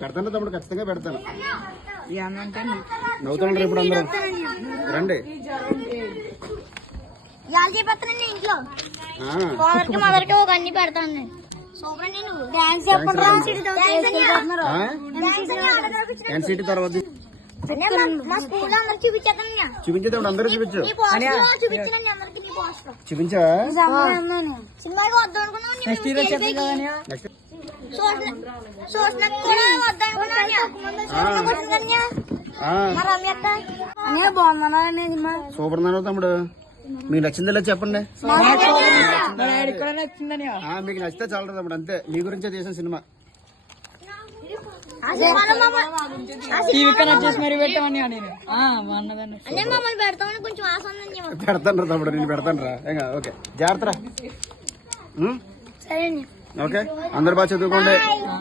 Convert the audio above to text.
పెడతాను తమ్ముడు, ఖచ్చితంగా పెడతాను. నవ్వుతాను రేపు అందరూ రండి. ఇంట్లో మదర్కి ఒక అన్ని పెడతాను. ఎన్సీటీ తర్వాత చూపించేది అందరూ చూపించు. చూపించావా? సినిమాకి వద్దాం అనుకున్నాం. సూపర్ నాన్న తమ్ముడు. మీకు నచ్చిందిలా చెప్పండి. మీకు నచ్చితే చాలు తమ్ముడు, అంతే. మీ గురించే తీసిన సినిమా. పెడతాను రా తమ్ముడు, నేను పెడతాను రా. ఓకే, జాగ్రత్త రా. ఓకే, అందరు బాగా చదువుకోండి.